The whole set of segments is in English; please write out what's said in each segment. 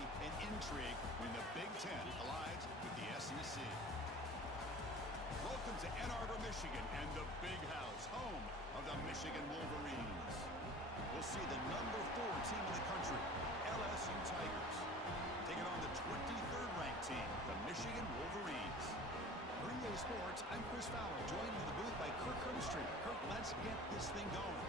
rivalry and intrigue when the Big Ten collides with the SEC. Welcome to Ann Arbor, Michigan, and the Big House, home of the Michigan Wolverines. We'll see the #4 team in the country, LSU Tigers, taking on the 23rd ranked team, the Michigan Wolverines. For EA Sports, I'm Chris Fowler, joined in the booth by Kirk Herbstreit. Kirk, let's get this thing going.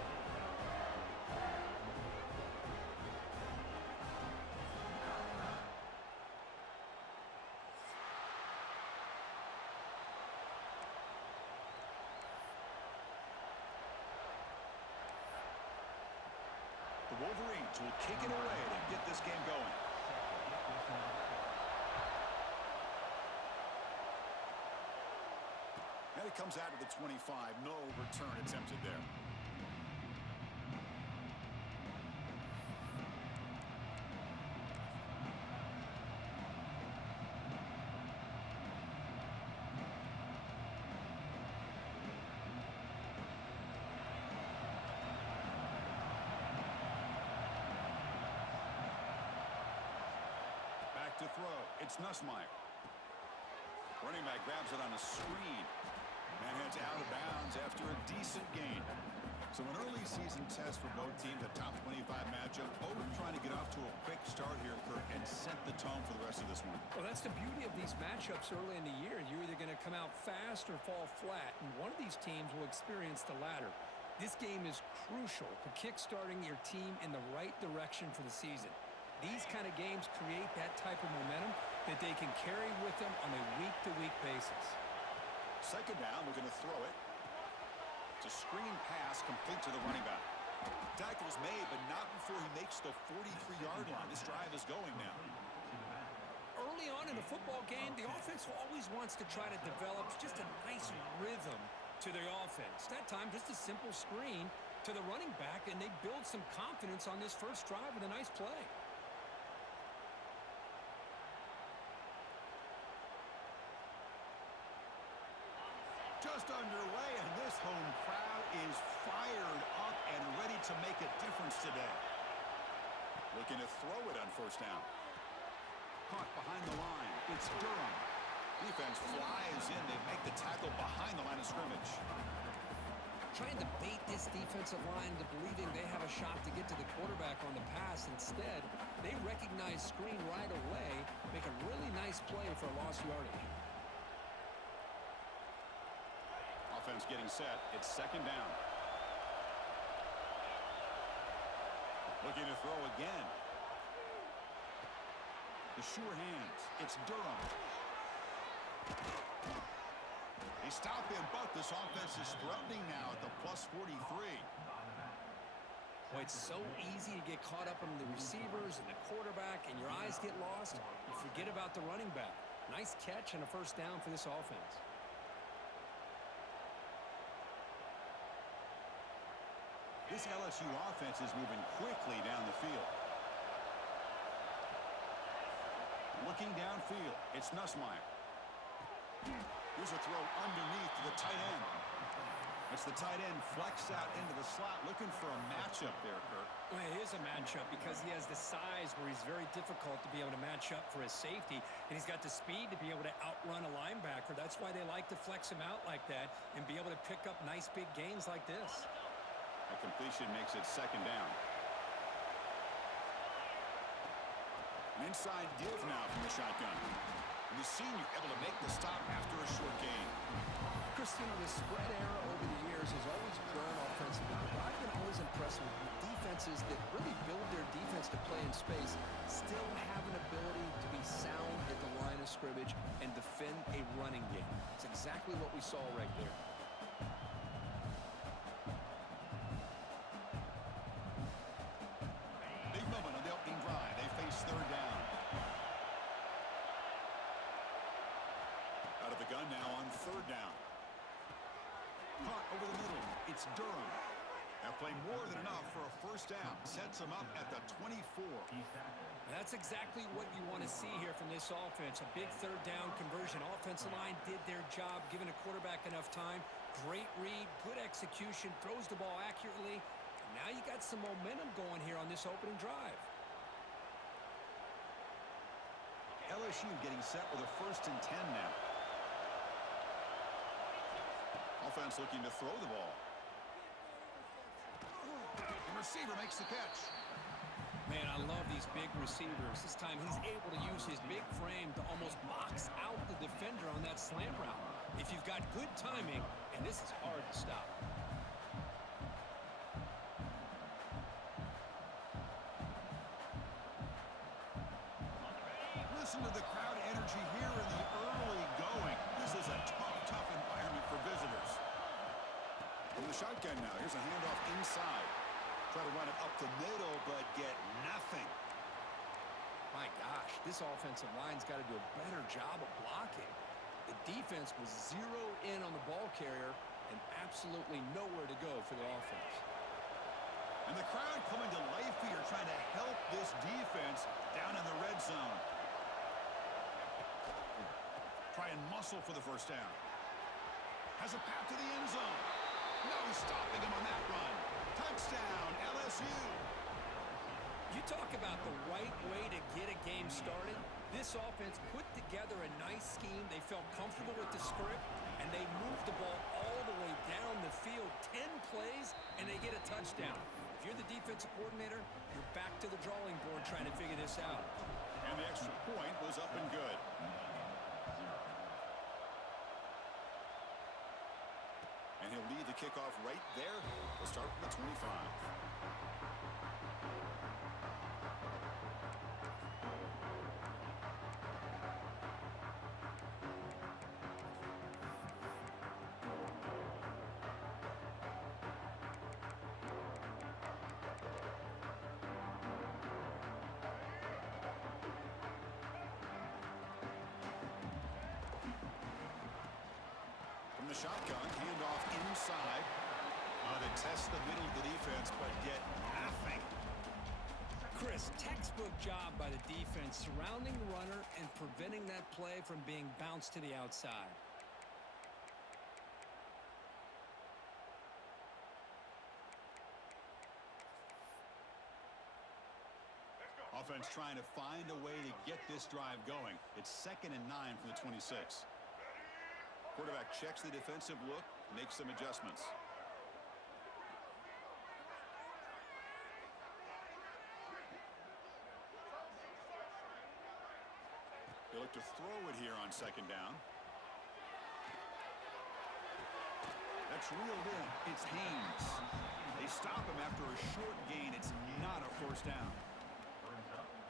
The Wolverines will kick it away to get this game going. And it comes out of the 25. No return attempted there. Back to throw. It's Nussmeier. Running back grabs it on a screen. And heads out of bounds after a decent gain. So an early season test for both teams, a top 25 matchup. Both trying to get off to a quick start here, Kirk, and set the tone for the rest of this one. Well, that's the beauty of these matchups early in the year. You're either going to come out fast or fall flat, and one of these teams will experience the latter. This game is crucial to kick-starting your team in the right direction for the season. These kind of games create that type of momentum that they can carry with them on a week-to-week basis. Second down, we're going to throw it. It's a screen pass complete to the running back. Tackle's made, but not before he makes the 43-yard line. This drive is going now. Early on in a football game, the offense always wants to try to develop just a nice rhythm to their offense. That time, just a simple screen to the running back, and they build some confidence on this first drive with a nice play. Just underway, and this home crowd is fired up and ready to make a difference today. Looking to throw it on first down. Caught behind the line. It's Durham. Defense flies in. They make the tackle behind the line of scrimmage. Trying to bait this defensive line to believing they have a shot to get to the quarterback on the pass. Instead, they recognize screen right away, make a really nice play for a lost yardage. Offense getting set. It's second down. Looking to throw again. The sure hands. It's Durham. They stop him, but this offense is threatening now at the plus 43. Well, it's so easy to get caught up in the receivers and the quarterback, and your eyes get lost. You forget about the running back. Nice catch and a first down for this offense. This LSU offense is moving quickly down the field. Looking downfield, it's Nussmeier. Here's a throw underneath to the tight end. It's the tight end flexed out into the slot, looking for a matchup there, Kirk. Well, it is a matchup because he has the size where he's very difficult to be able to match up for his safety, and he's got the speed to be able to outrun a linebacker. That's why they like to flex him out like that and be able to pick up nice big gains like this. A completion makes it second down. An inside give now from the shotgun. And the senior able to make the stop after a short gain. Christian, the spread era over the years has always grown offensively, but I've been always impressed with defenses that really build their defense to play in space, still have an ability to be sound at the line of scrimmage and defend a running game. It's exactly what we saw right there. Moment on the opening drive. They face third down. Out of the gun now on third down. Caught over the middle. It's Durham. That play more than enough for a first down. Sets them up at the 24. That's exactly what you want to see here from this offense. A big third down conversion. Offensive line did their job, giving a quarterback enough time. Great read, good execution, throws the ball accurately. Now you got some momentum going here on this opening drive. LSU getting set with a 1st and 10 now. Offense looking to throw the ball. The receiver makes the catch. Man, I love these big receivers. This time he's able to use his big frame to almost box out the defender on that slant route. If you've got good timing, and this is hard to stop. Listen to the crowd energy here in the early going. This is a tough environment for visitors. From the shotgun now, here's a handoff inside. Try to run it up the middle, but get nothing. My gosh, this offensive line's got to do a better job of blocking. The defense was zeroed in on the ball carrier and absolutely nowhere to go for the offense. And the crowd coming to life here, trying to help this defense down in the red zone. Try and muscle for the first down. Has a path to the end zone. No stopping him on that run. Touchdown, LSU. You talk about the right way to get a game started. This offense put together a nice scheme. They felt comfortable with the script, and they moved the ball all the way down the field. 10 plays, and they get a touchdown. If you're the defensive coordinator, you're back to the drawing board trying to figure this out. And the extra point was up and good. And he'll lead the kickoff right there. We'll start from the 25. From the shotgun, handoff inside. To test the middle of the defense, but get nothing. Chris, textbook job by the defense surrounding the runner and preventing that play from being bounced to the outside. Offense trying to find a way to get this drive going. It's 2nd and 9 from the 26. Quarterback checks the defensive look, makes some adjustments. They look to throw it here on 2nd down. That's reeled in. It's Haynes. They stop him after a short gain. It's not a 1st down.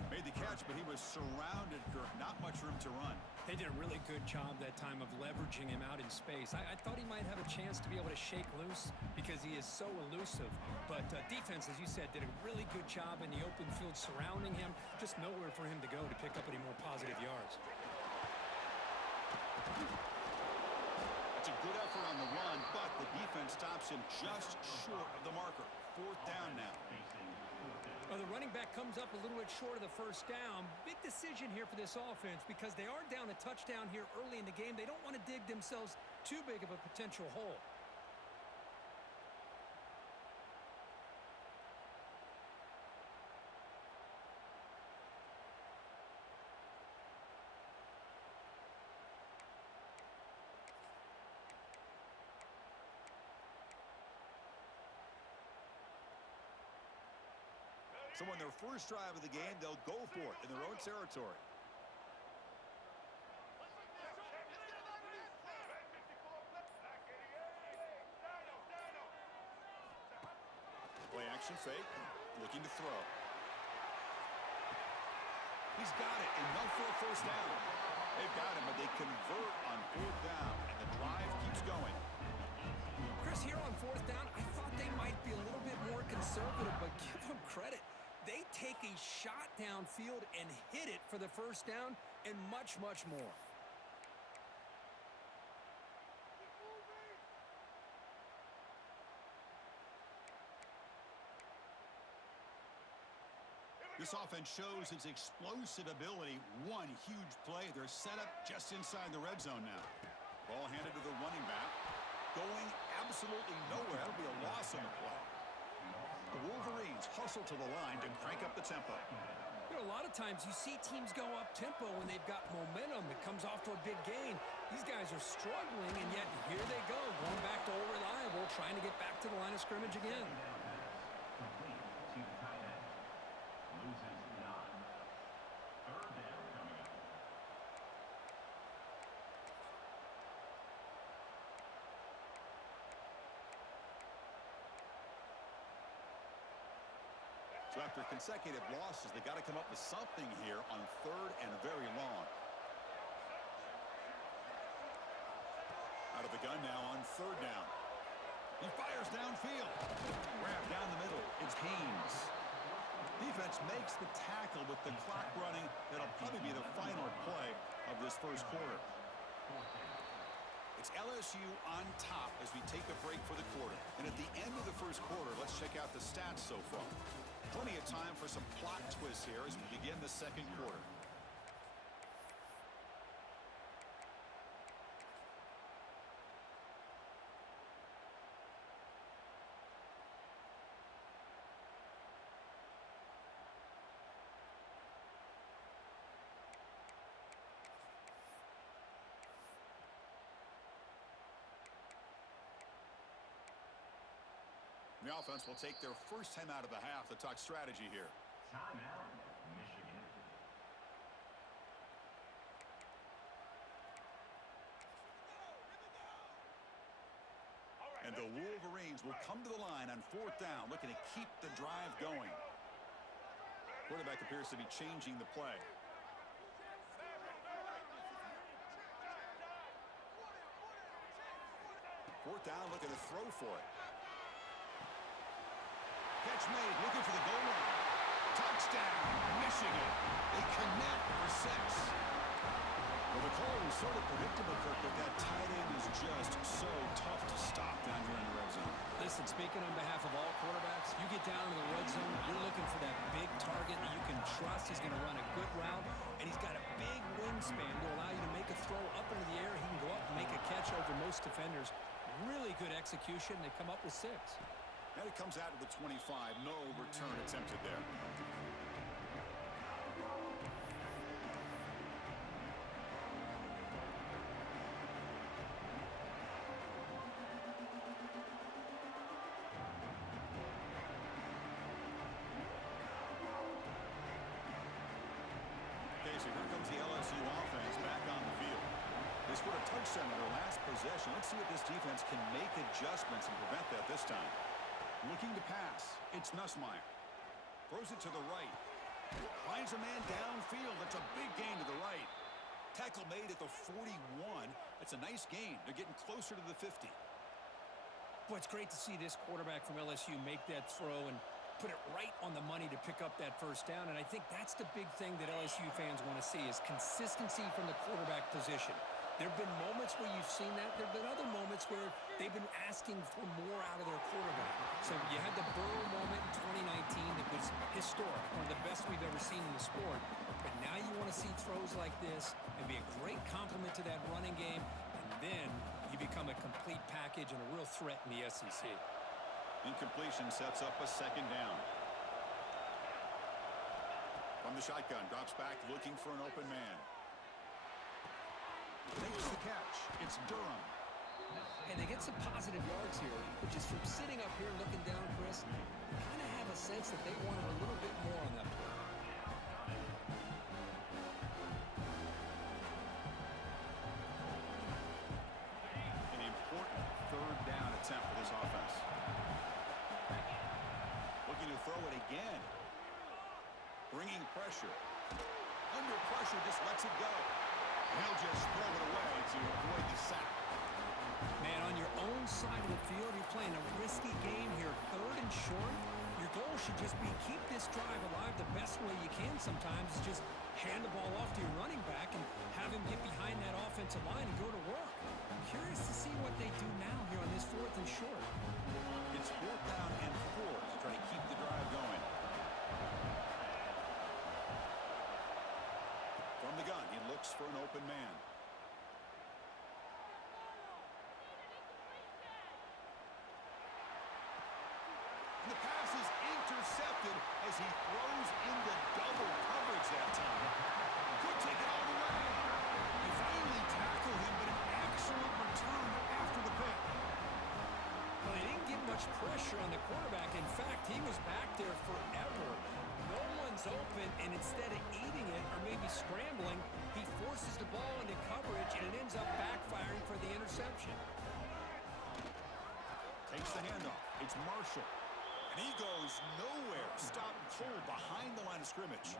Made the catch, but he was surrounded, Kirk. Not much room to run. They did a really good job that time of leveraging him out in space. I thought he might have a chance to be able to shake loose because he is so elusive. But defense, as you said, did a really good job in the open field surrounding him. Just nowhere for him to go to pick up any more positive yards. It's a good effort on the run, but the defense stops him just short of the marker. 4th down now. Well, the running back comes up a little bit short of the 1st down. Big decision here for this offense because they are down a touchdown here early in the game. They don't want to dig themselves too big of a potential hole. So on their first drive of the game, they'll go for it in their own territory. Play action fake, looking to throw. He's got it, enough for a 1st down. They've got him, but they convert on 4th down, and the drive keeps going. Chris, here on 4th down, I thought they might be a little bit more conservative, but give them credit. They take a shot downfield and hit it for the 1st down and much, much more. This offense shows its explosive ability. One huge play. They're set up just inside the red zone now. Ball handed to the running back. Going absolutely nowhere. That'll be a loss on the play. The Wolverines hustle to the line to crank up the tempo. You know, a lot of times you see teams go up-tempo when they've got momentum. It comes off to a big gain. These guys are struggling, and yet here they go, going back to old reliable, trying to get back to the line of scrimmage again. So after consecutive losses, they got to come up with something here on 3rd and very long. Out of the gun now on 3rd down. He fires downfield. Grab down the middle. It's Haynes. Defense makes the tackle with the clock running. That'll probably be the final play of this first quarter. It's LSU on top as we take a break for the quarter. And at the end of the first quarter, let's check out the stats so far. Plenty of time for some plot twists here as we begin the second quarter. The offense will take their first time out of the half to talk strategy here. Timeout, Michigan. And the Wolverines will come to the line on 4th down, looking to keep the drive going. Quarterback appears to be changing the play. Fourth down, looking to throw for it. Catch made, looking for the goal line. Touchdown, Michigan. They connect for 6. Well, the call was sort of predictable, Kirk, but that tight end is just so tough to stop down here in the red zone. Listen, speaking on behalf of all quarterbacks, you get down in the red zone, you're looking for that big target that you can trust. He's going to run a good route, and he's got a big wingspan to allow you to make a throw up into the air. He can go up and make a catch over most defenders. Really good execution. They come up with 6. And it comes out of the 25. No return attempted there. Okay, so here comes the LSU offense back on the field. They scored a touchdown in their last possession. Let's see if this defense can make adjustments and prevent that this time. Looking to pass. It's Nussmeier. Throws it to the right. Finds a man downfield. That's a big gain to the right. Tackle made at the 41. That's a nice gain. They're getting closer to the 50. Boy, it's great to see this quarterback from LSU make that throw and put it right on the money to pick up that first down. And I think that's the big thing that LSU fans want to see is consistency from the quarterback position. There have been moments where you've seen that. There have been other moments where they've been asking for more out of their quarterback. So you had the Burrow moment in 2019 that was historic, one of the best we've ever seen in the sport. But now you want to see throws like this and be a great complement to that running game, and then you become a complete package and a real threat in the SEC. Incompletion sets up a second down. From the shotgun, drops back looking for an open man. Makes the catch. It's Durham. And they get some positive yards here, but just from sitting up here looking down, Chris, you kind of have a sense that they wanted a little bit more on that play. An important 3rd down attempt for this offense. Looking to throw it again. Bringing pressure. Under pressure, just lets it go. He'll just throw it away to avoid the sack. Man, on your own side of the field, you're playing a risky game here. 3rd and short. Your goal should just be keep this drive alive the best way you can sometimes. Is just hand the ball off to your running back and have him get behind that offensive line and go to work. I'm curious to see what they do now here on this 4th and short. It's 4th down and 4 to try to keep the drive going. From the gun, he looks for an open man. And the pass is intercepted as he throws into double coverage that time. Could take it all the way. They finally tackle him, but an excellent return after the pick. Well, they didn't get much pressure on the quarterback. In fact, he was back there forever. No one's open, and instead of eating it or maybe scrambling, he forces the ball into coverage, and it ends up backfiring for the interception. Takes the handoff. It's Marshall. And he goes nowhere. Stopped cold behind the line of scrimmage.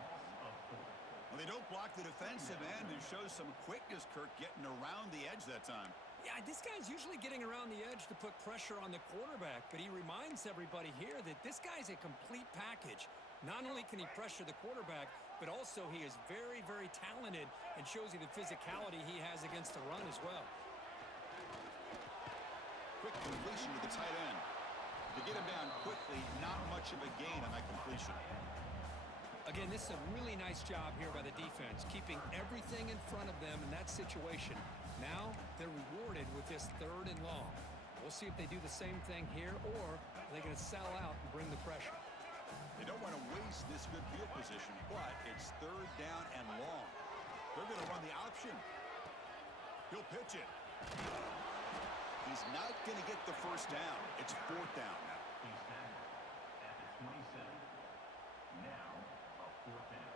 Well, they don't block the defensive end and shows some quickness, Kirk, getting around the edge that time. Yeah, this guy's usually getting around the edge to put pressure on the quarterback, but he reminds everybody here that this guy's a complete package. Not only can he pressure the quarterback, but also he is very, very talented and shows you the physicality he has against the run as well. Quick completion to the tight end. To get him down quickly, not much of a gain on that completion. Again, this is a really nice job here by the defense, keeping everything in front of them in that situation. Now they're rewarded with this 3rd and long. We'll see if they do the same thing here, or are they going to sell out and bring the pressure. They don't want to waste this good field position, but it's 3rd down and long. They're going to run the option. He'll pitch it. He's not going to get the first down. It's 4th down. He's down at the 27. Now, a 4th down.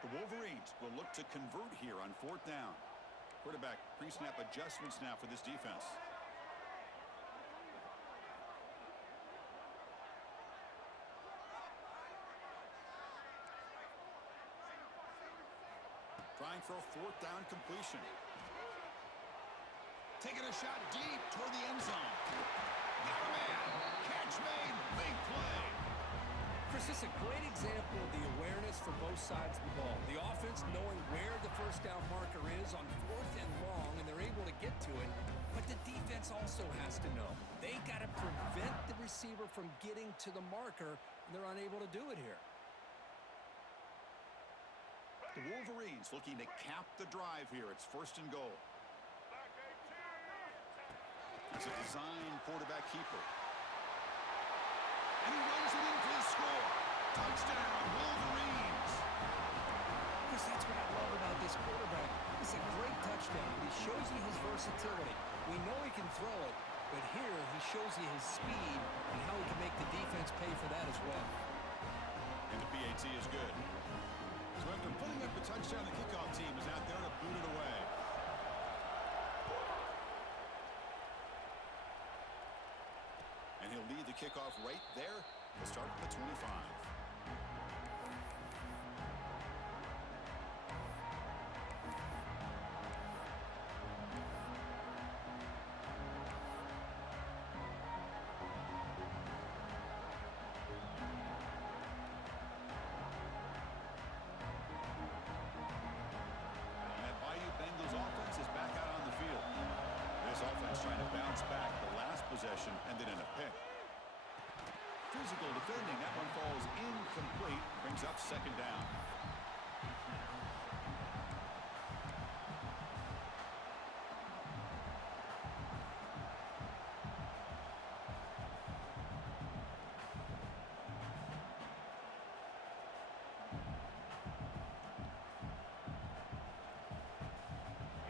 The Wolverines will look to convert here on 4th down. Quarterback pre-snap adjustments now for this defense. Trying for a 4th down completion. Taking a shot deep toward the end zone. Got a man. Catch made. Big play. Chris, this is a great example of the awareness for both sides of the ball. The offense knowing where the first down marker is on 4th and long, and they're able to get to it. But the defense also has to know. They got to prevent the receiver from getting to the marker, and they're unable to do it here. The Wolverines looking to cap the drive here. It's 1st and goal. It's a design quarterback keeper. And he runs it in for the score. Touchdown, Wolverines. Chris, that's what I love about this quarterback. It's a great touchdown. He shows you his versatility. We know he can throw it, but here he shows you his speed and how he can make the defense pay for that as well. And the PAT is good. So after putting up the touchdown, the kickoff team is out there to boot it away. And he'll lead the kickoff right there. We'll start from the 25. Trying to bounce back. The last possession ended in a pick. Physical defending. That one falls incomplete. Brings up 2nd down.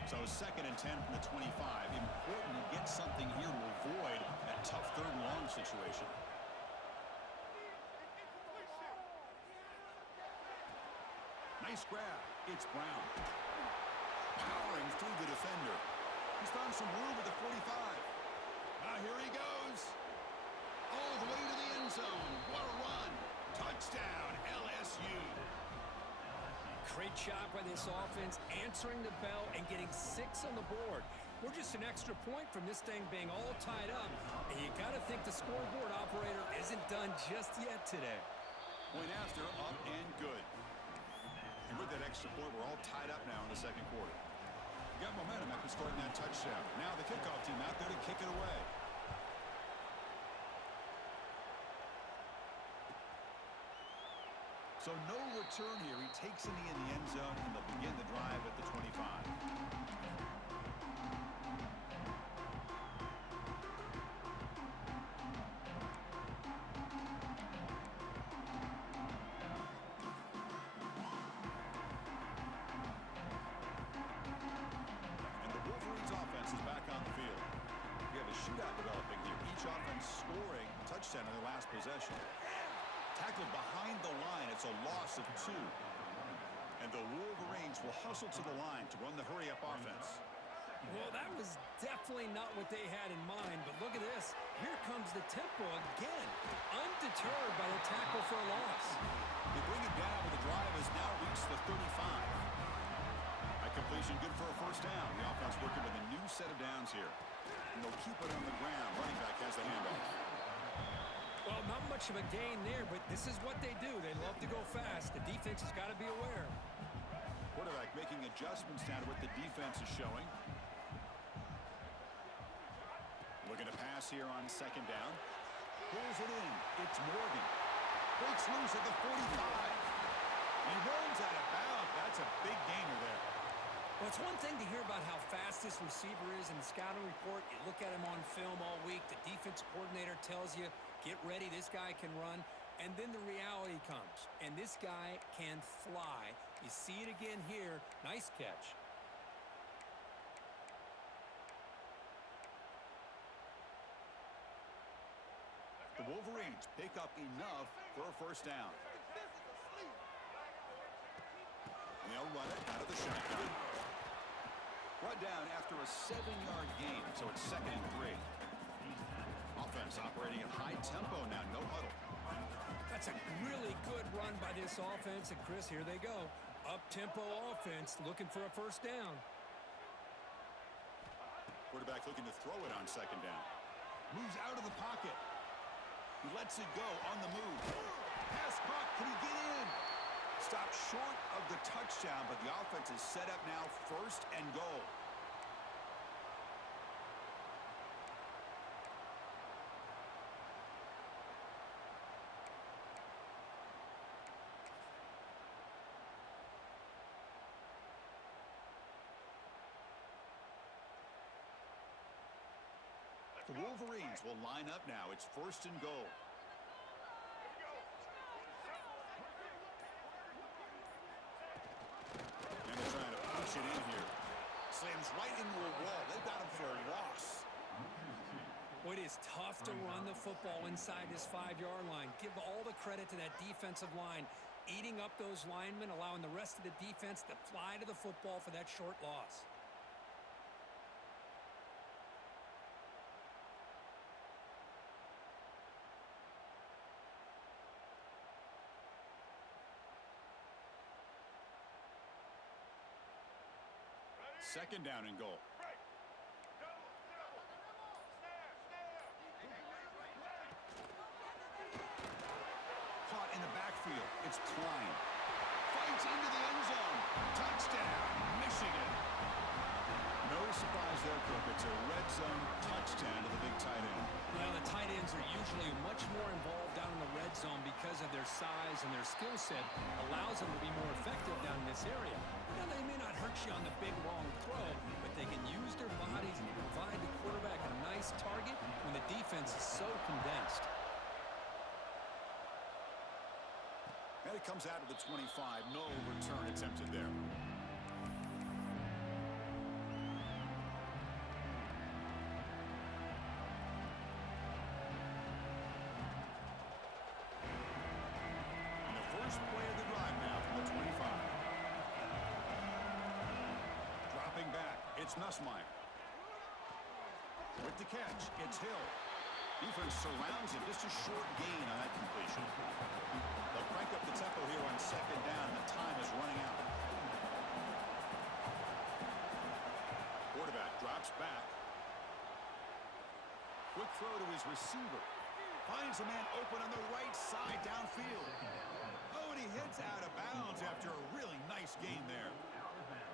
So 2nd and 10 from the 25. Important to get something here to avoid that tough 3rd and long situation. Nice grab. It's Brown. Powering through the defender. He's found some room at the 45. Now here he goes. All the way to the end zone. What a run. Touchdown, LSU. Great job by this offense, answering the bell and getting 6 on the board. We're just an extra point from this thing being all tied up, and you got to think the scoreboard operator isn't done just yet today. Point after, up and good. And with that extra point, we're all tied up now in the 2nd quarter. You got momentum after scoring that touchdown. Now the kickoff team out there to kick it away. So no return here. He takes it in the end zone, and they'll begin the drive at the 25. And the Wolverines offense is back on the field. We have a shootout developing here. Each offense scoring a touchdown in their last possession. Tackled behind the line. It's a loss of 2. And the Wolverines will hustle to the line to run the hurry-up offense. Well, that was definitely not what they had in mind, but look at this. Here comes the tempo again, undeterred by the tackle for a loss. They bring it down, but the drive has now reached the 35. A completion good for a first down. The offense working with a new set of downs here. And they'll keep it on the ground. Running back has the handoff. Well, not much of a gain there, but this is what they do. They love to go fast. The defense has got to be aware. Quarterback making adjustments now to what the defense is showing. Looking to pass here on second down. Pulls it in. It's Morgan. Breaks loose at the 45. He runs out of bounds. That's a big gainer there. Well, it's one thing to hear about how fast this receiver is in the scouting report. You look at him on film all week. The defense coordinator tells you, get ready, this guy can run. And then the reality comes. And this guy can fly. You see it again here. Nice catch. The Wolverines pick up enough for a first down. And they'll run it out of the shotgun. Brought down after a 7-yard gain, so it's 2nd and 3. Offense operating at high tempo now, no huddle. That's a really good run by this offense. And, Chris, here they go. Up-tempo offense looking for a first down. Quarterback looking to throw it on second down. Moves out of the pocket. He lets it go on the move. Pass caught. Can he get in? Stopped short of the touchdown, but the offense is set up now, 1st and goal. The Wolverines will line up now. It's 1st and goal. And they're trying to push it in here. Slams right into a wall. They've got him for a loss. Well, it is tough to run the football inside this 5-yard line. Give all the credit to that defensive line. Eating up those linemen, allowing the rest of the defense to fly to the football for that short loss. Second down and goal. Caught in the backfield. It's Klein. Fights into the end zone. Touchdown, Michigan. No surprise there, Cook. It's a red zone touchdown to the big tight end. Well, the tight ends are usually much more involved down in the red zone because of their size and their skill set allows them to be more effective down in this area. Now, they may not hurt you on the big, long throw, but they can use their bodies and provide the quarterback a nice target when the defense is so condensed. And it comes out of the 25. No return attempted there. And the first play of the drive now from the 25. Dropping back, it's Nussmeier. With the catch, it's Hill. Defense surrounds him. Just a short gain on that completion. They'll crank up the tempo here on second down, and the time is running out. Quarterback drops back. Quick throw to his receiver. Finds a man open on the right side downfield. Oh, and he hits out of bounds after a really nice gain there.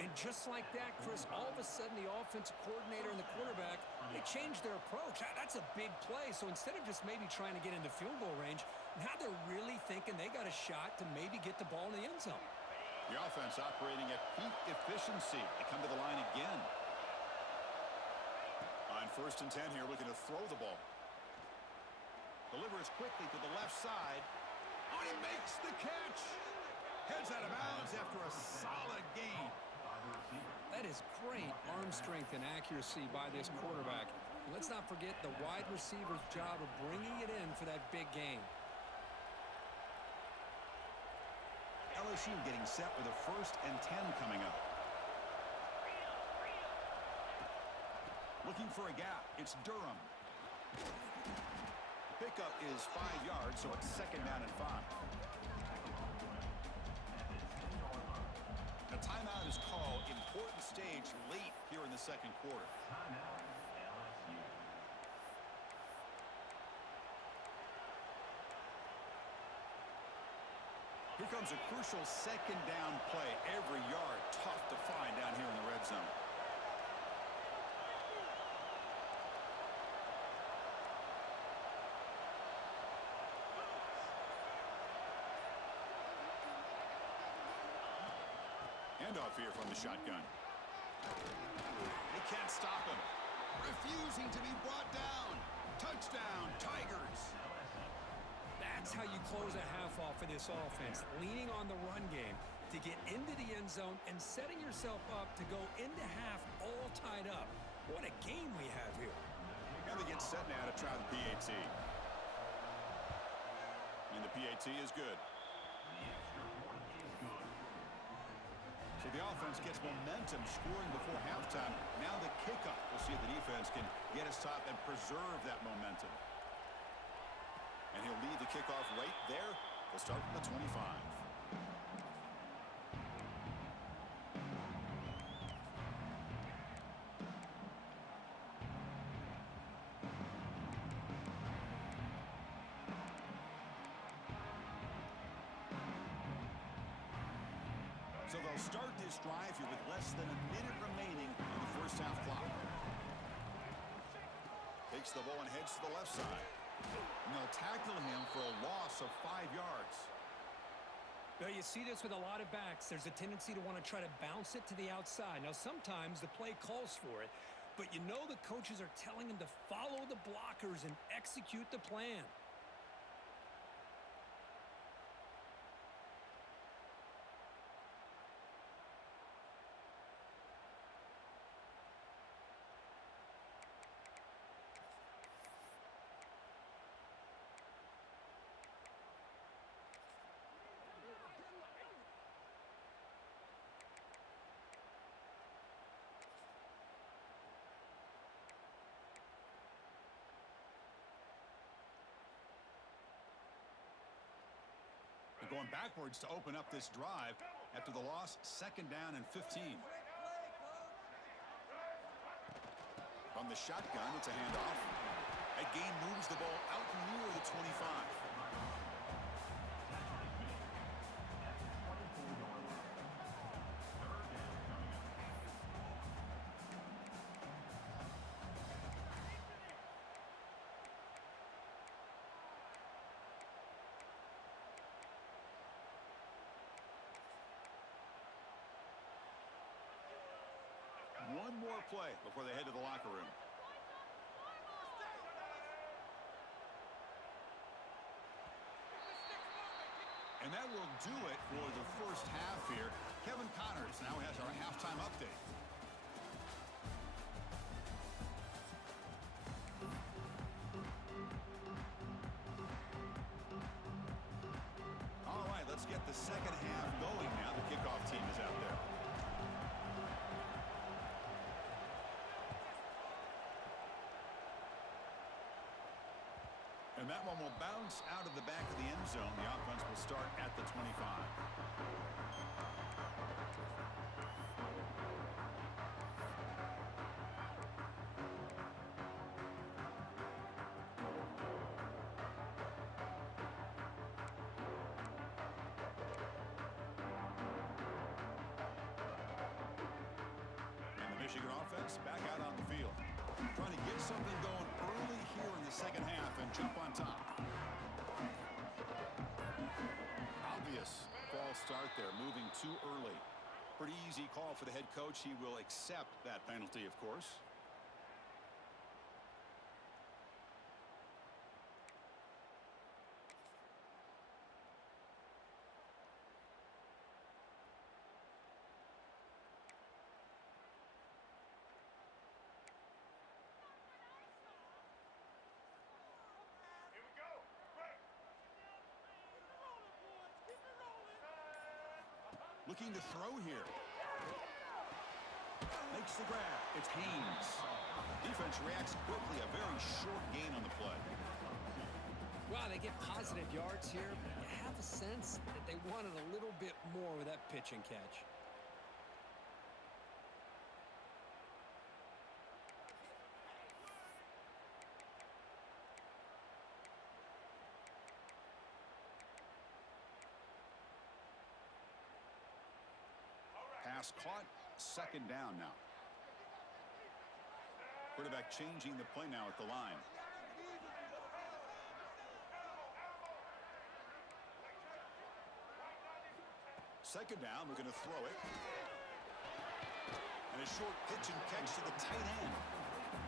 And And just like that, Chris, all of a sudden the offensive coordinator and the quarterback, they changed their approach. That's a big play. So instead of just maybe trying to get into field goal range, now they're really thinking they got a shot to maybe get the ball in the end zone. The offense operating at peak efficiency. They come to the line again. On 1st and 10 here, looking to throw the ball. Delivers quickly to the left side. Oh, he makes the catch. Heads out of bounds after a solid gain. That is great arm strength and accuracy by this quarterback. Let's not forget the wide receiver's job of bringing it in for that big game. LSU getting set with a 1st and 10 coming up. Looking for a gap. It's Durham. Pickup is 5 yards, so it's 2nd down and 5. A timeout is called. Important stage late here in the 2nd quarter. Timeout, LSU. Here comes a crucial 2nd down play. Every yard tough to find down here in the red zone. Handoff here from the shotgun. They can't stop him. Refusing to be brought down. Touchdown, Tigers. That's how you close a half off of this offense, leaning on the run game to get into the end zone and setting yourself up to go into half all tied up. What a game we have here. And they get set now to try the PAT. And the PAT is good. So the offense gets momentum scoring before halftime. Now the kickoff. We'll see if the defense can get his top and preserve that momentum. And he'll lead the kickoff right there. They'll start from the 25. So they'll start this drive here with less than a minute remaining on the 1st half clock. Takes the ball and heads to the left side. And they'll tackle him for a loss of 5 yards. Well, you see this with a lot of backs. There's a tendency to want to try to bounce it to the outside. Now, sometimes the play calls for it, but you know the coaches are telling them to follow the blockers and execute the plan. They're going backwards to open up this drive after the loss. 2nd down and 15. From the shotgun, it's a handoff. That gain moves the ball out near the 25. One more play before they head to the locker room. And that will do it for the 1st half here. Kevin Connors now has our halftime update. All right, let's get the 2nd half going now. The kickoff team is out there. And that one will bounce out of the back of the end zone. The offense will start at the 25. Michigan offense back out on the field. Trying to get something going early here in the second half and jump on top. Obvious false start there, moving too early. Pretty easy call for the head coach. He will accept that penalty, of course. Looking to throw here. Makes the grab. It's Haynes. Defense reacts quickly. A very short gain on the play. Wow, they get positive yards here. You have a sense that they wanted a little bit more with that pitch and catch. Pass caught. Second down now. Quarterback changing the play now at the line. Second down, we're going to throw it. And a short pitch and catch to the tight end.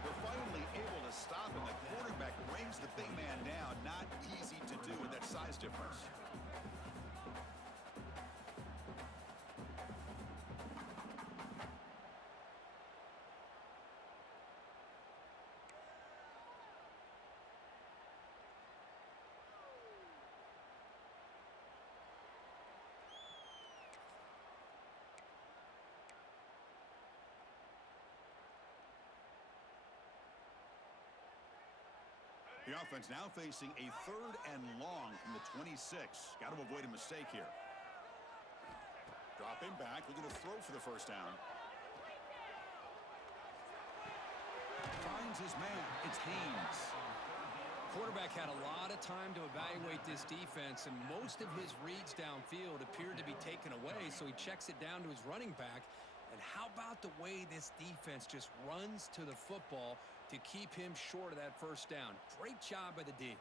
We're finally able to stop him. The quarterback brings the big man down. Not easy to do with that size difference. The offense now facing a 3rd and long from the 26. Got to avoid a mistake here. Dropping back, looking to throw for the first down. Finds his man. It's Haynes. Quarterback had a lot of time to evaluate this defense, and most of his reads downfield appeared to be taken away, so he checks it down to his running back. And how about the way this defense just runs to the football to keep him short of that first down? Great job by the D.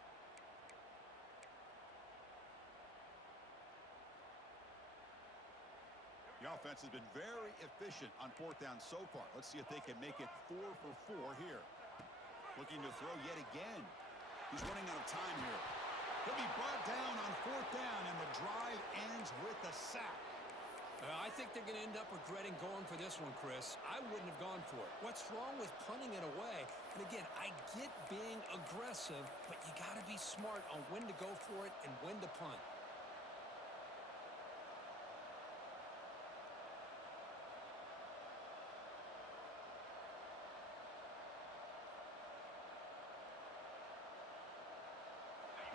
The offense has been very efficient on 4th down so far. Let's see if they can make it 4 for 4 here. Looking to throw yet again. He's running out of time here. He'll be brought down on 4th down, and the drive ends with a sack. I think they're going to end up regretting going for this one, Chris. I wouldn't have gone for it. What's wrong with punting it away? And again, I get being aggressive, but you got to be smart on when to go for it and when to punt.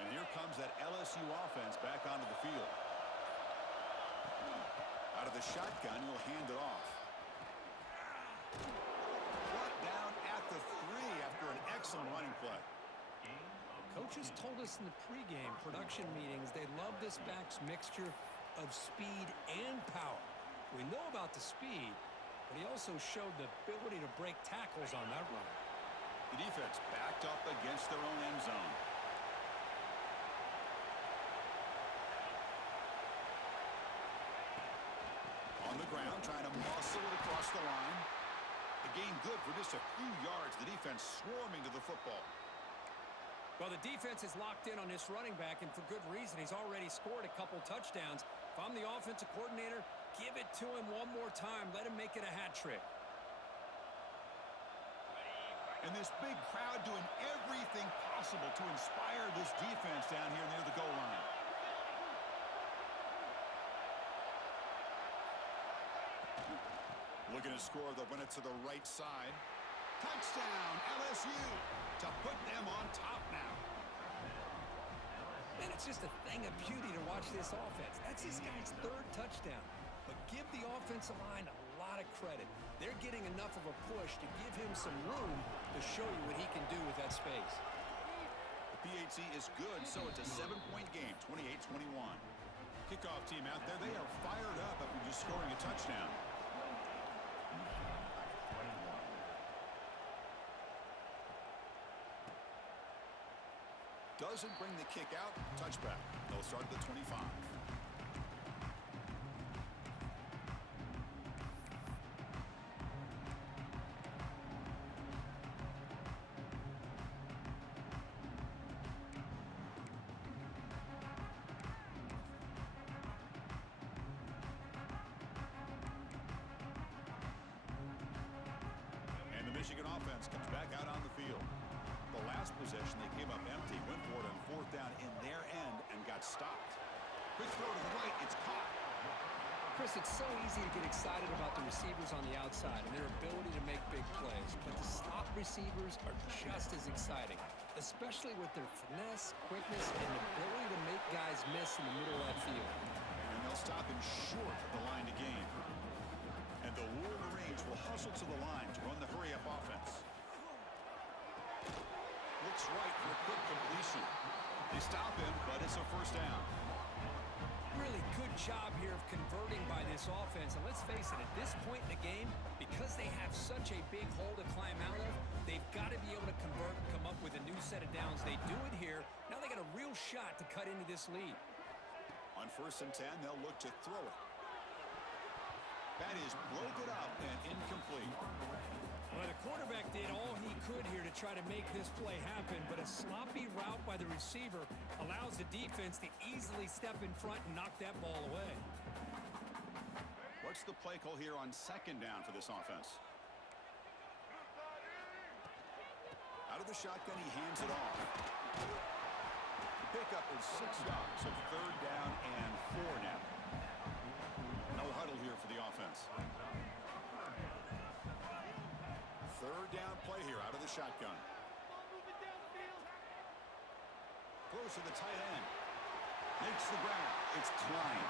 And here comes that LSU offense back onto the field. Out of the shotgun, he'll hand it off. Brought down at the 3 after an excellent running play. Coaches told us in the pregame production meetings they love this back's mixture of speed and power. We know about the speed, but he also showed the ability to break tackles on that run. The defense backed up against their own end zone. On the ground, trying to muscle it across the line. A gain good for just a few yards. The defense swarming to the football. Well, the defense is locked in on this running back, and for good reason. He's already scored a couple touchdowns. If I'm the offensive coordinator, give it to him one more time. Let him make it a hat trick. And this big crowd doing everything possible to inspire this defense down here near the goal line. Looking to score, they'll win it to the right side. Touchdown, LSU, to put them on top now. Man, it's just a thing of beauty to watch this offense. That's this guy's 3rd touchdown. But give the offensive line a lot of credit. They're getting enough of a push to give him some room to show you what he can do with that space. The PAT is good, so it's a 7-point game, 28-21. Kickoff team out there, they are fired up after just scoring a touchdown. Doesn't bring the kick out. Touchback. They'll start at the 25. Michigan offense comes back out on the field. The last possession, they came up empty, went for it on fourth down in their end and got stopped. Quick throw to the right, it's caught. Chris, it's so easy to get excited about the receivers on the outside and their ability to make big plays, but the slot receivers are just as exciting, especially with their finesse, quickness, and ability to make guys miss in the middle of that field. And they'll stop him short of the line to gain. And the Wolverines will hustle to the line to run the hurry-up offense. Looks right for a quick completion. They stop him, but it's a first down. Really good job here of converting by this offense. And let's face it, at this point in the game, because they have such a big hole to climb out of, they've got to be able to convert and come up with a new set of downs. They do it here. Now they got a real shot to cut into this lead. On 1st and 10, they'll look to throw it. That is broken up and incomplete. Well, the quarterback did all he could here to try to make this play happen, but a sloppy route by the receiver allows the defense to easily step in front and knock that ball away. What's the play call here on 2nd down for this offense? Out of the shotgun, he hands it off. The pickup is 6 yards, so 3rd down and 4 now. No huddle here for the offense. 3rd down play here out of the shotgun. Throws to the tight end. Makes the ground. It's Klein.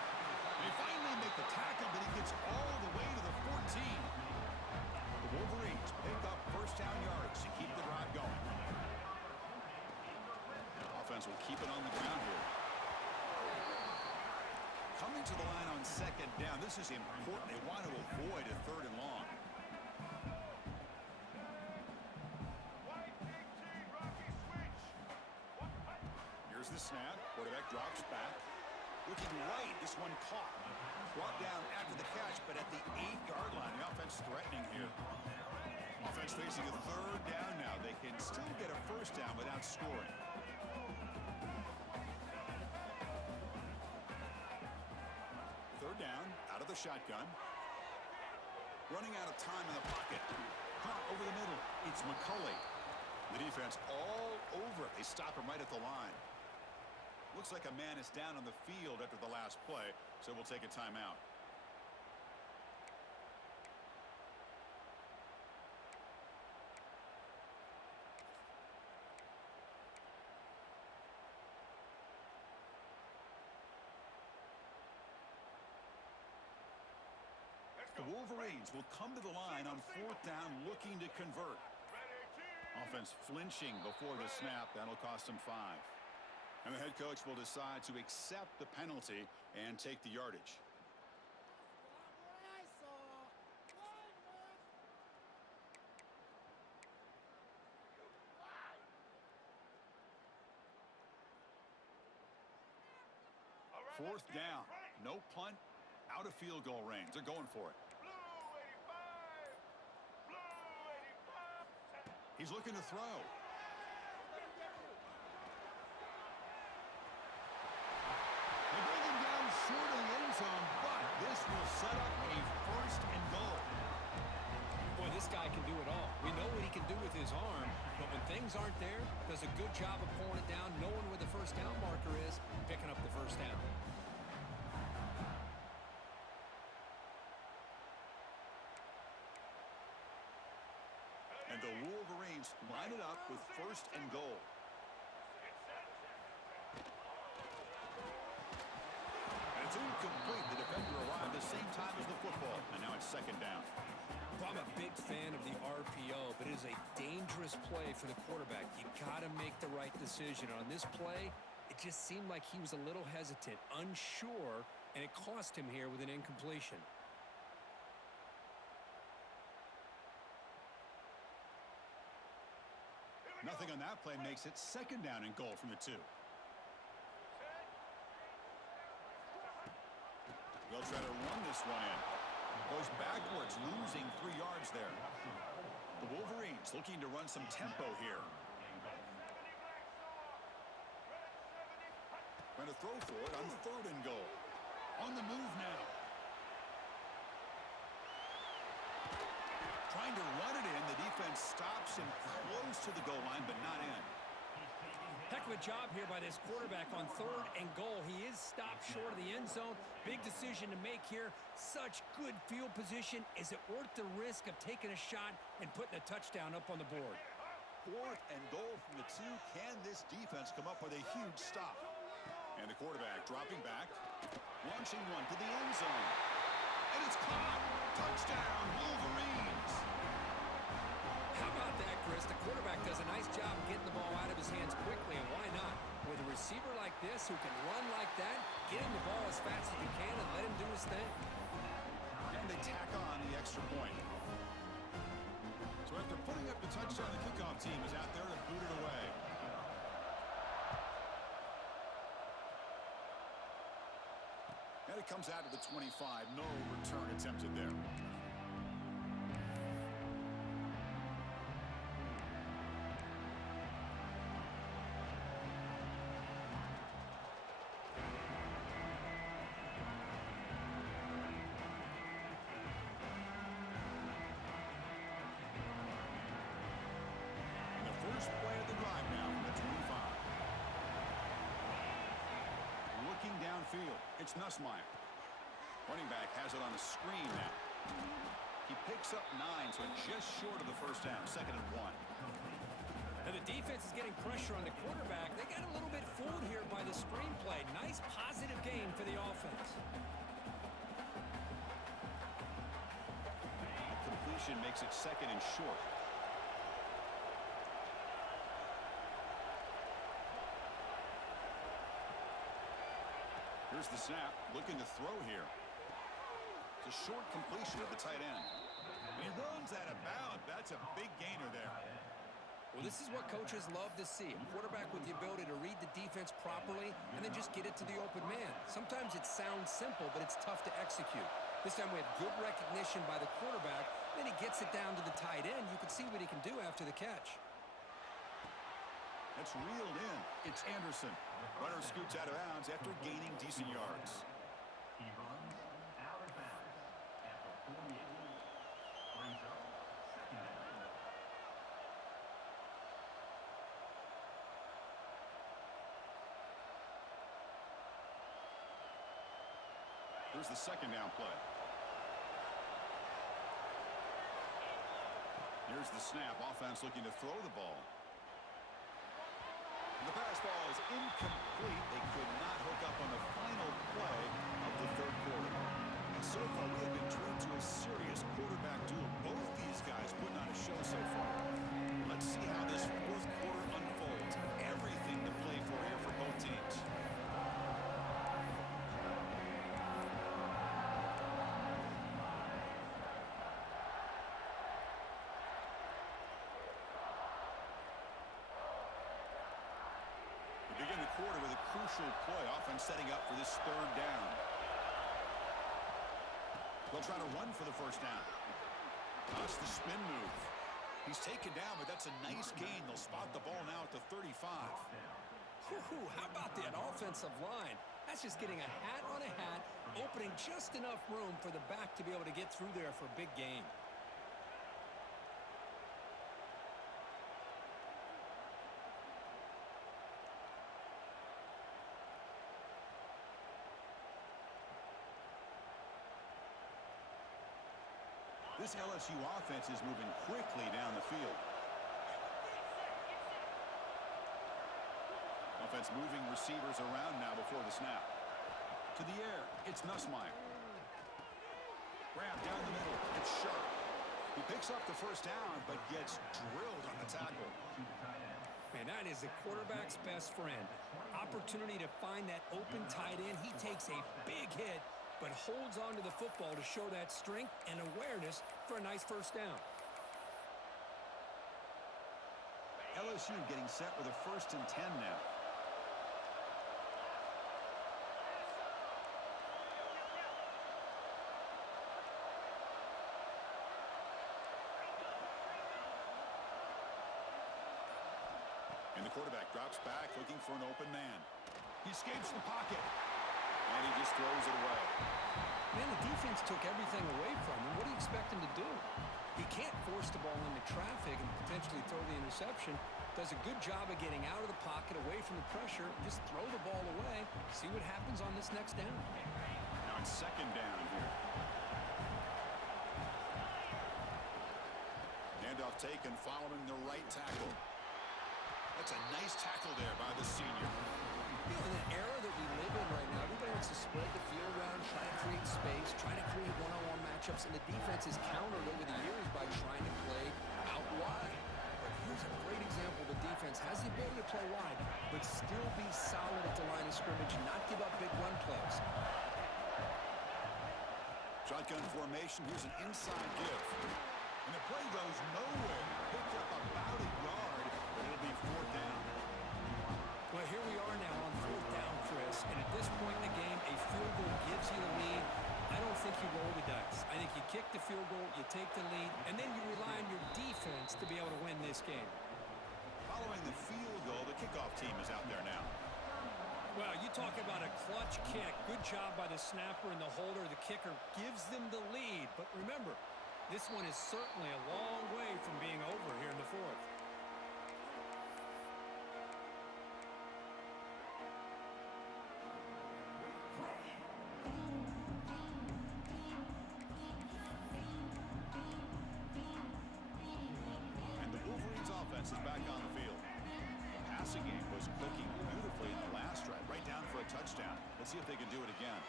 They finally make the tackle, but he gets all the way to the 14. The Wolverines pick up 1st down yards to keep the drive going. Offense will keep it on the ground here. Coming to the line on 2nd down. This is important. They want to avoid a 3rd and long. Here's the snap. Quarterback drops back. Looking right. This one caught. Brought down after the catch, but at the 8-yard line. The offense threatening here. Offense facing a 3rd down now. They can still get a 1st down without scoring. Down, out of the shotgun. Running out of time in the pocket. Caught over the middle. It's McCulley. The defense all over it. They stop him right at the line. Looks like a man is down on the field after the last play, so we'll take a timeout. The Wolverines will come to the line on 4th down looking to convert. Offense flinching before the snap. That'll cost them 5. And the head coach will decide to accept the penalty and take the yardage. Fourth down. No punt. Out of field goal range. They're going for it. He's looking to throw. They bring him down short of the end zone, but this will set up a 1st and goal. Boy, this guy can do it all. We know what he can do with his arm, but when things aren't there, does a good job of pulling it down, knowing where the 1st down marker is, picking up the 1st down. And the Wolverines line it up with 1st and goal. And it's incomplete. The defender arrived the same time as the football. And now it's 2nd down. Well, I'm a big fan of the RPO, but it is a dangerous play for the quarterback. You got to make the right decision. On this play, it just seemed like he was a little hesitant, unsure, and it cost him here with an incompletion. Nothing on that play makes it second down and goal from the 2. They'll try to run this one in. Goes backwards, losing 3 yards there. The Wolverines looking to run some tempo here. Trying to throw for it on 3rd and goal. On the move now. Trying to run it in. The defense stops him close to the goal line, but not in. Heck of a job here by this quarterback on 3rd and goal. He is stopped short of the end zone. Big decision to make here. Such good field position. Is it worth the risk of taking a shot and putting a touchdown up on the board? 4th and goal from the 2. Can this defense come up with a huge stop? And the quarterback dropping back. Launching one to the end zone. And it's caught. Touchdown, Wolverines. How about that, Chris? The quarterback does a nice job getting the ball out of his hands quickly, and why not? With a receiver like this who can run like that, get him the ball as fast as you can and let him do his thing. And they tack on the extra point. So after putting up the touchdown, the kickoff team is out there to boot it away. And it comes out to the 25. No return attempted there. And the first play of the drive now from the 25. Looking downfield, it's Nussmeier. Running back has it on the screen now. He picks up 9, so just short of the first down, 2nd and 1. Now the defense is getting pressure on the quarterback. They got a little bit fooled here by the screen play. Nice positive gain for the offense. Completion makes it 2nd and short. Here's the snap, looking to throw here. It's a short completion of the tight end. And he runs out of bounds. That's a big gainer there. Well, this is what coaches love to see. A quarterback with the ability to read the defense properly and then just get it to the open man. Sometimes it sounds simple, but it's tough to execute. This time we have good recognition by the quarterback. Then he gets it down to the tight end. You can see what he can do after the catch. That's reeled in. It's Anderson. Runner scoots out of bounds after gaining decent yards. He runs out of bounds at the 48. Brings up 2nd down. Here's the 2nd down play. Here's the snap. Offense looking to throw the ball. The pass ball is incomplete. They could not hook up on the final play of the 3rd quarter. And so far, we have been treated to a serious quarterback duel. Both these guys putting on a show so far. Let's see how this 4th quarter unfolds. Everything to play for here for both teams. Begin the quarter with a crucial play. Offense setting up for this 3rd down. They'll try to run for the first down. That's the spin move. He's taken down, but that's a nice gain. They'll spot the ball now at the 35. How about that offensive line? That's just getting a hat on a hat, opening just enough room for the back to be able to get through there for a big gain. This LSU offense is moving quickly down the field. Offense moving receivers around now before the snap. To the air, it's Nussmeier. Grab down the middle, it's Sharp. He picks up the first down, but gets drilled on the tackle. Man, that is the quarterback's best friend. Opportunity to find that open tight end. He takes a big hit, but holds on to the football to show that strength and awareness for a nice first down. LSU getting set with a 1st and 10 now. And the quarterback drops back looking for an open man. He escapes the pocket. And he just throws it away. Man, the defense took everything away from him. What do you expect him to do? He can't force the ball into traffic and potentially throw the interception. Does a good job of getting out of the pocket, away from the pressure. Just throw the ball away. See what happens on this next down. Now it's 2nd down here. Handoff taken following the right tackle. That's a nice tackle there by the senior. You know, in an era that we live in right now, everybody wants to spread the field around, try to create space, try to create one-on-one matchups, and the defense is countered over the years by trying to play out wide. But here's a great example. The defense has the ability to play wide, but still be solid at the line of scrimmage and not give up big run plays. Shotgun formation. Here's an inside give. And the play goes nowhere. Picked up about a yard, but it'll be 4th down. Well, here we are now on 4th down, Chris, and at this point in the game, a field goal gives you the lead. I don't think you roll the dice. I think you kick the field goal, you take the lead, and then you rely on your defense to be able to win this game. Following the field goal, the kickoff team is out there now. Well, you talk about a clutch kick. Good job by the snapper and the holder. The kicker gives them the lead. But remember, this one is certainly a long way from being over here in the 4th. And the Wolverines offense is back on the field. The passing game was clicking beautifully in the last drive, right down for a touchdown. Let's see if they can do it again.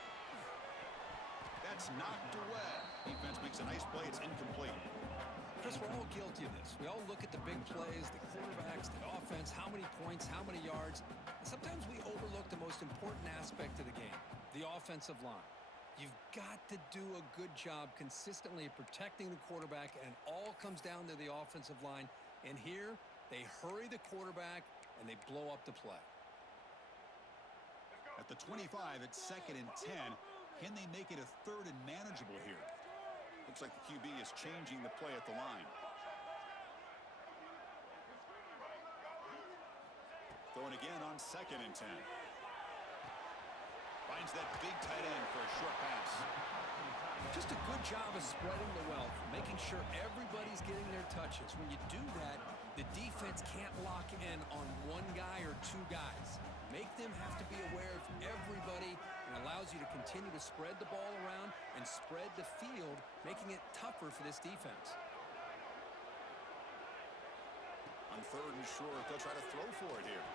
That's knocked away. Defense makes a nice play. It's incomplete. Chris, we're all guilty of this. We all look at the big plays, the quarterbacks, the offense, how many points, how many yards. Sometimes we overlook the most important aspect of the game, the offensive line. You've got to do a good job consistently protecting the quarterback, and it all comes down to the offensive line. And here, they hurry the quarterback, and they blow up the play. At the 25, it's 2nd and 10. Can they make it a 3rd and manageable here? Looks like the QB is changing the play at the line. Throwing again on 2nd and 10. Finds that big tight end for a short pass. Just a good job of spreading the wealth, making sure everybody's getting their touches. When you do that, the defense can't lock in on one guy or two guys. Make them have to be aware of everybody, and allows you to continue to spread the ball around and spread the field, making it tougher for this defense. On 3rd and short, they'll try to throw for it here.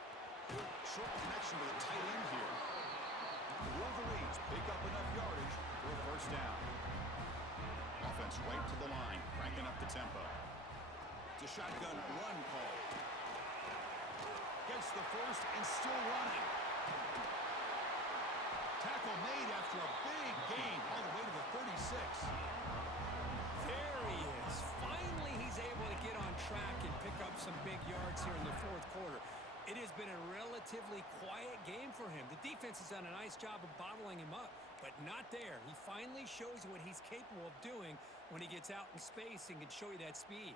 Short connection to the tight end here. The Wolverines pick up enough yardage for a 1st down. Offense right to the line, cranking up the tempo. It's a shotgun run call. Gets the 1st and still running. Tackle made after a big gain all the way to the 36. There he is. Finally, he's able to get on track and pick up some big yards here in the 4th quarter. It has been a relatively quiet game for him. The defense has done a nice job of bottling him up, but not there. He finally shows you what he's capable of doing when he gets out in space and can show you that speed.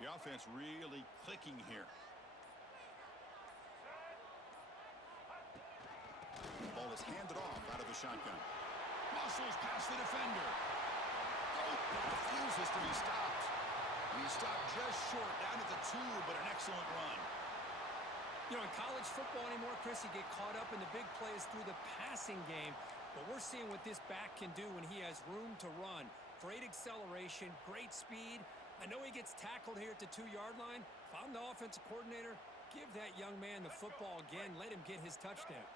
The offense really clicking here. The ball is handed off out of the shotgun. Muscles past the defender. Oh, refuses to be stopped. And he stopped just short, down at the 2, but an excellent run. You know, in college football anymore, Chris, you get caught up in the big plays through the passing game. But we're seeing what this back can do when he has room to run. Great acceleration, great speed. I know he gets tackled here at the 2-yard line. If I'm the offensive coordinator, give that young man the football again. Let him get his touchdown.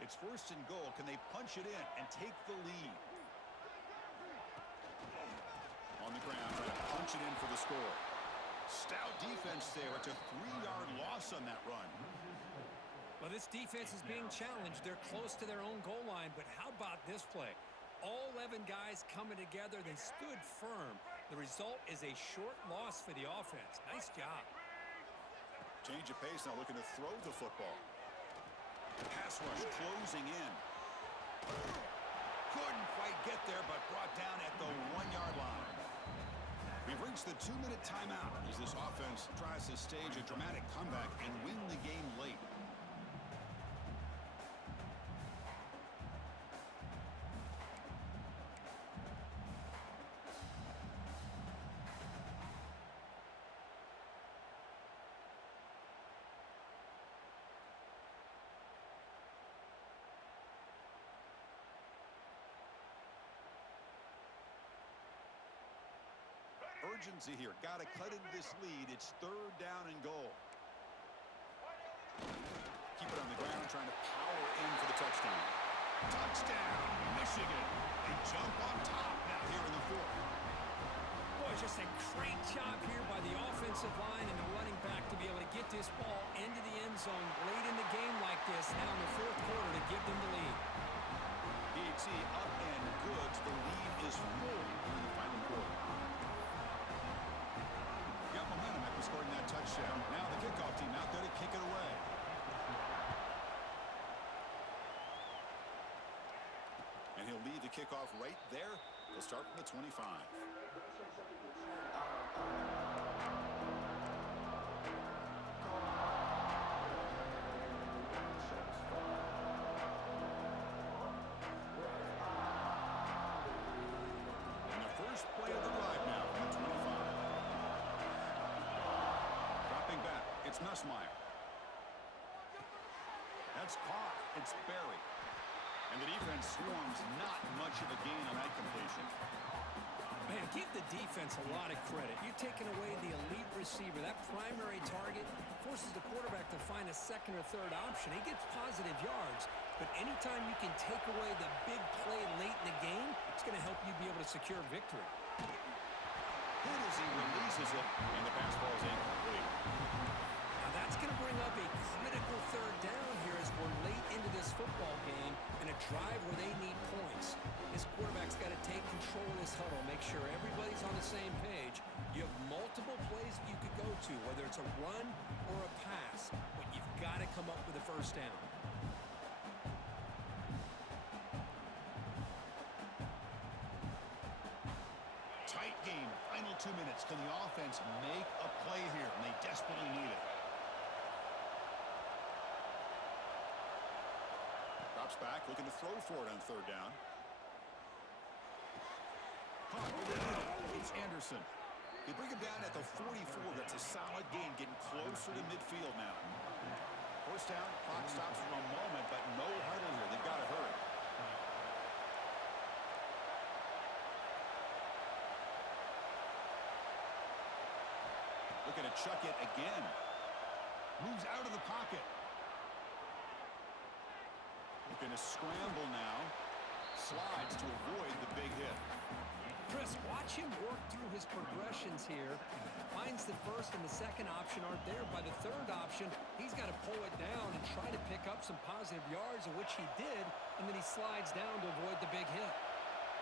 It's 1st and goal. Can they punch it in and take the lead? On the ground, trying to punch it in for the score. Stout defense there. It's a 3-yard loss on that run. Well, this defense is being challenged. They're close to their own goal line, but how about this play? All 11 guys coming together. They stood firm. The result is a short loss for the offense. Nice job. Change of pace now, looking to throw the football. Pass rush closing in. Couldn't quite get there, but brought down at the 1-yard line. We've reached the 2-minute timeout as this offense tries to stage a dramatic comeback and win the game late. Urgency here. Got to cut into this lead. It's 3rd down and goal. Keep it on the ground, trying to power in for the touchdown. Touchdown, Michigan. They jump on top now here in the 4th. Boy, just a great job here by the offensive line and the running back to be able to get this ball into the end zone late in the game like this now in the 4th quarter to give them the lead. PAT up and good. The lead is full in the final quarter. Got momentum after scoring that touchdown. Now the kickoff team out there to kick it away. And he'll lead the kickoff right there. They'll start from the 25. And the first play of the drive now from the 25. Dropping back, it's Nussmeier. That's caught. It's Berry. And the defense swarms, not much of a gain on that completion. Man, give the defense a lot of credit. You're taking away the elite receiver. That primary target forces the quarterback to find a second or third option. He gets positive yards, but anytime you can take away the big play late in the game, it's going to help you be able to secure victory. Hit as he releases it, and the pass ball is incomplete. Now that's going to bring up a critical 3rd down here as we're late into this football game and a drive where they need points. This quarterback's got to take control of this huddle, make sure everybody's on the same page. You have multiple plays that you could go to, whether it's a run or a pass, but you've got to come up with a 1st down. Tight game, final 2 minutes. Can the offense make a play here? And they desperately need it. Drops back, looking to throw for it on 3rd down. Hunt over the middle. It's Anderson. They bring him down at the 44. That's a solid gain, getting closer to midfield now. 1st down, clock stops for a moment, but no huddle here. They've got to hurry. Looking to chuck it again. Moves out of the pocket. Looking to scramble now. Slides to avoid the big hit. Chris, watch him work through his progressions here. Finds the 1st and the 2nd option aren't there. By the 3rd option, he's got to pull it down and try to pick up some positive yards, of which he did, and then he slides down to avoid the big hit.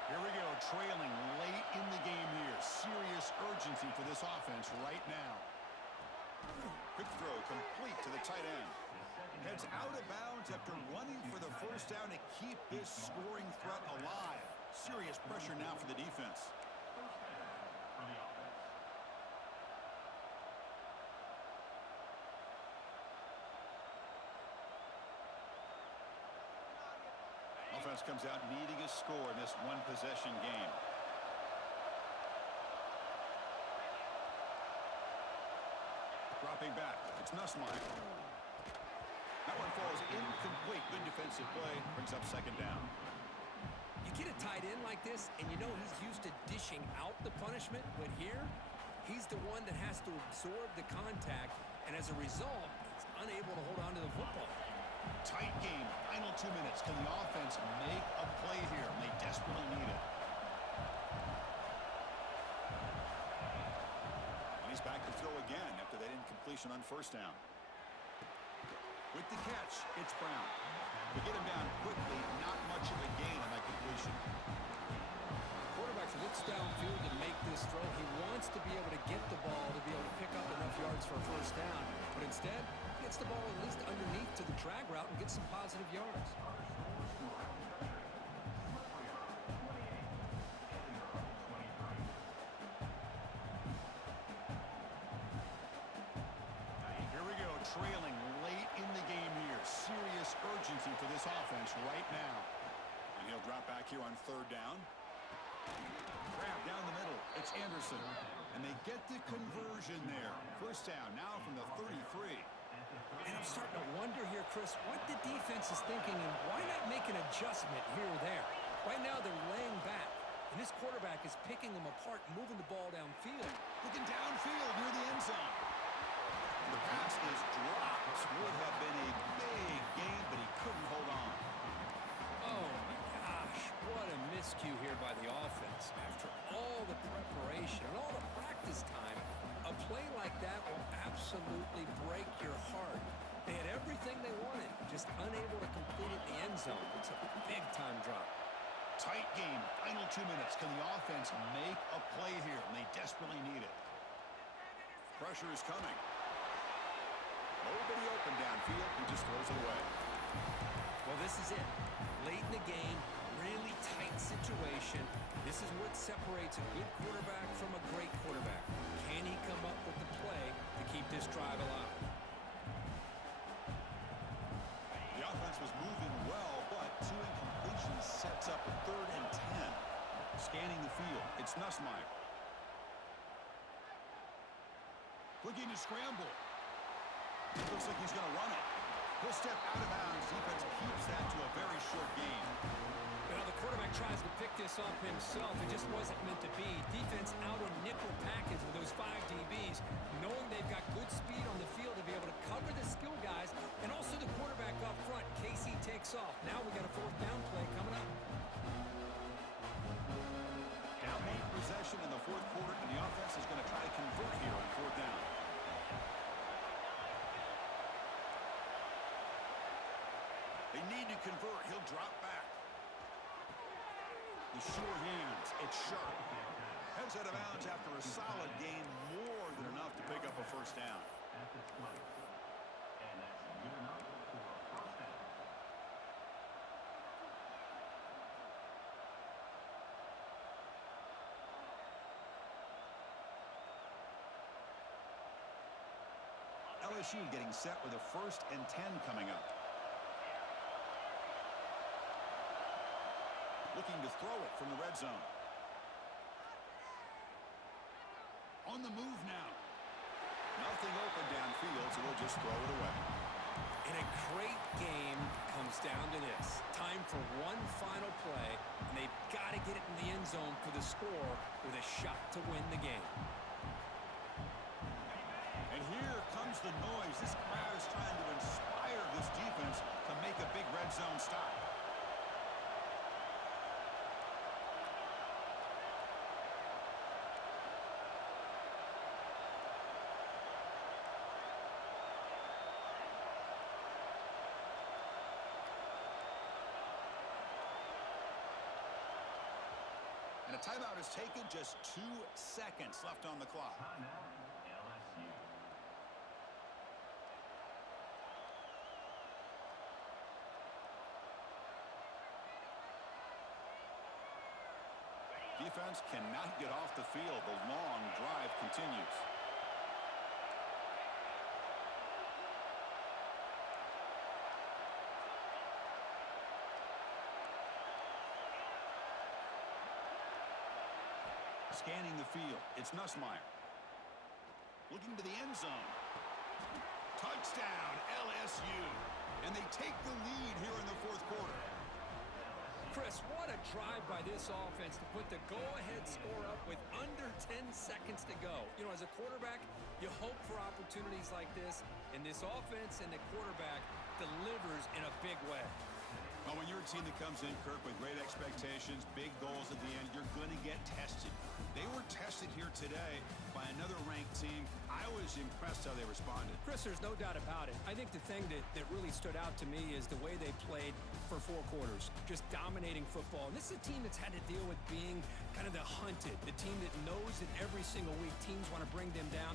Here we go, trailing late in the game here. Serious urgency for this offense right now. Quick throw complete to the tight end. Heads out of bounds after running for the 1st down to keep this scoring threat alive. Serious pressure now for the defense. Offense comes out needing a score in this one-possession game. Dropping back, it's Nussmeier. That one falls incomplete. Good defensive play. Brings up 2nd down. You get a tight end like this, and you know he's used to dishing out the punishment, but here, he's the one that has to absorb the contact, and as a result, he's unable to hold on to the football. Tight game, final 2 minutes. Can the offense make a play here? And they desperately need it. And he's back to throw again after that incompletion on 1st down. With the catch, it's Brown. To get him down quickly, not much of a gain on that completion. Quarterback looks downfield to make this throw. He wants to be able to get the ball to be able to pick up enough yards for a first down. But instead, gets the ball at least underneath to the drag route and gets some positive yards. Here we go, trailing late in the game here. Serious urgency for this offense right now. And he'll drop back here on third down. Grab down the middle. It's Anderson. And they get the conversion there. First down now from the 33. And I'm starting to wonder here, Chris, what the defense is thinking and why not make an adjustment here or there? Right now they're laying back, and this quarterback is picking them apart, moving the ball downfield. Looking downfield near the end zone. The pass is dropped. Would have been a big gain, but he couldn't hold on. Oh, my gosh, what a miscue here by the offense. After all the preparation and all the practice time, a play like that will absolutely break your heart. They had everything they wanted, just unable to complete it in the end zone. It's a big-time drop. Tight game, final 2 minutes. Can the offense make a play here? And they desperately need it. Pressure is coming. Nobody open downfield. He just throws it away. Well, this is it. Late in the game, really tight situation. This is what separates a good quarterback from a great quarterback. Can he come up with the play to keep this drive alive? The offense was moving well, but 2 incompletions sets up a 3rd and 10. Scanning the field, it's Nussmeier. Looking to scramble. Looks like he's going to run it. He'll step out of bounds. Defense keeps that to a very short gain. You know, the quarterback tries to pick this up himself. It just wasn't meant to be. Defense out on nickel package with those 5 DBs, knowing they've got good speed on the field to be able to cover the skill guys, and also the quarterback up front in case he takes off. Now we got a 4th down play coming up. Late possession in the 4th quarter, and the offense is going to try to convert here on 4th down. They need to convert. He'll drop back. The sure hands. It's sharp. Heads out of bounds after a solid gain, more than enough to pick up a first down. At the 20. And that's good enough for a first down. LSU getting set with a 1st and 10 coming up. Looking to throw it from the red zone. On the move now. Nothing open downfield, so they'll just throw it away. And a great game comes down to this. Time for one final play, and they've got to get it in the end zone for the score with a shot to win the game. And here comes the noise. This crowd is trying to inspire this defense to make a big red zone stop. And a timeout is taken, just 2 seconds left on the clock. Timeout, LSU. Defense cannot get off the field. The long drive continues. Scanning the field, it's Nussmeier. Looking to the end zone. Touchdown, LSU. And they take the lead here in the 4th quarter. Chris, what a drive by this offense to put the go-ahead score up with under 10 seconds to go. You know, as a quarterback, you hope for opportunities like this, and this offense and the quarterback delivers in a big way. Well, when you're a team that comes in, Kirk, with great expectations, big goals at the end, you're going to get tested. They were tested here today by another ranked team. Iowa's obviously impressed how they responded. Chris, there's no doubt about it. I think the thing that really stood out to me is the way they played for 4 quarters, just dominating football. And this is a team that's had to deal with being kind of the hunted, the team that knows that every single week teams want to bring them down.